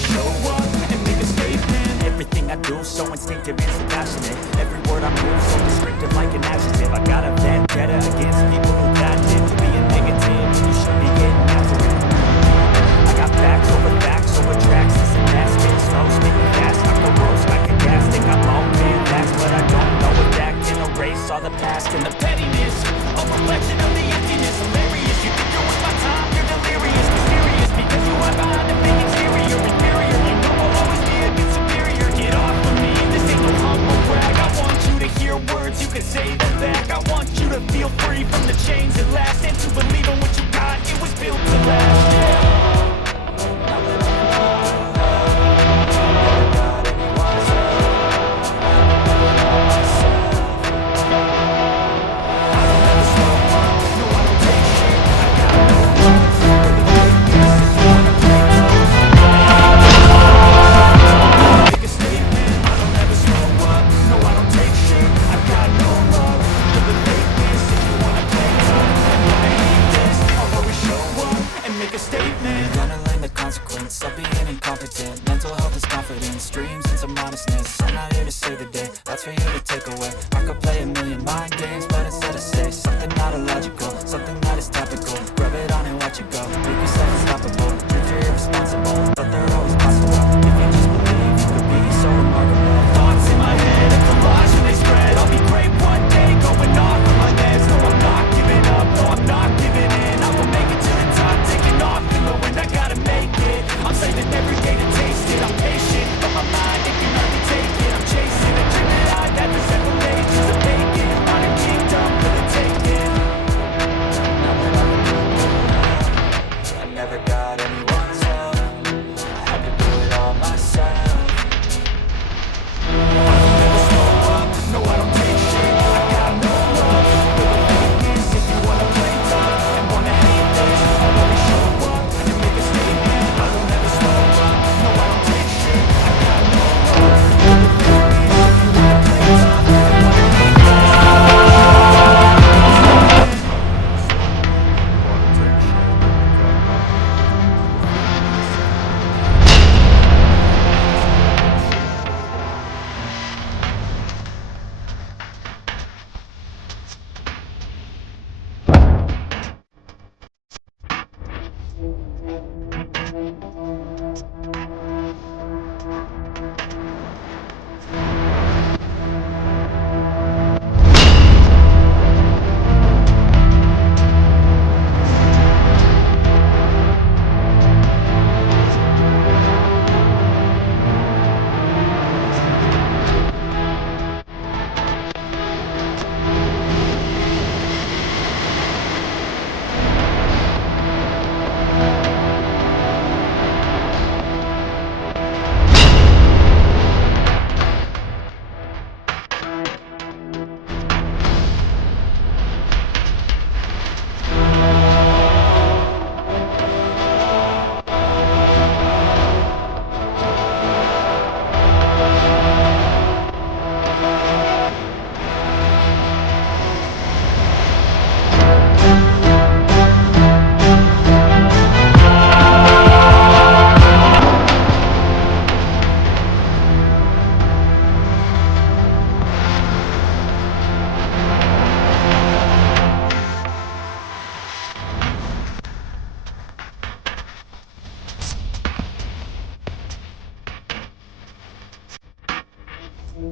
always show up and make a statement. Everything I do so instinctive and so passionate. Every word I move so descriptive like an adjective. I got a vendetta against people who patented to be a negative. You should be getting after it. I got facts over tracks. This and that, spitting slow, spitting fast. I go roast like a gas, think I'm all man. That's what I don't know if that can erase all the past and the pettiness. A reflection of the emptiness. Hilarious, you think you're worth my time. You're delirious, mysterious, because you are behind the fake exterior. Inferior, you know I'll always be a bit superior. Get off of me, this ain't no humble brag. I want you to hear words, you can say them back. I want you to feel free from the chains that last, and to believe in what you got, it was built to last, yeah. Of being incompetent, mental health is confidence, dreams and some honestness. I'm not here to save the day, that's for you to take away. I could play a million mind games, but instead I say something not illogical, something that is topical. Rub it on and watch it go. Make yourself unstoppable, dreams are irresponsible, but they're always possible. If you just believe, you could be so remarkable. Thoughts in my head, a collage and they spread. I'll be great one day, going off of my meds. No, I'm not giving up, no, I'm not giving in. I will make it to the top, taking off in the wind, I gotta make it. I'm saving every day to taste it. I'm patient, but my mind, it can hardly take it. I'm chasing a dream that I've had for several ages. A vacant, modern kingdom for the taking. Now that I'm I never got anyone's help. I had to do it all myself. I don't ever slow up, no I don't take shit. I got no love for the fakeness. If you wanna play tough and wanna hate this, I'll always show up and make a statement. I don't ever slow up, no I don't take shit. I got no love for the fakeness. If you wanna play tough and wanna hate this,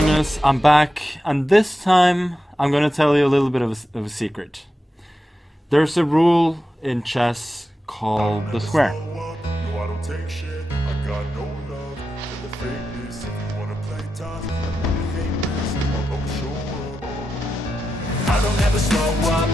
Magnus, I'm back, and this time I'm gonna tell you a little bit of a secret. There's a rule in chess called the square. I don't ever slow up,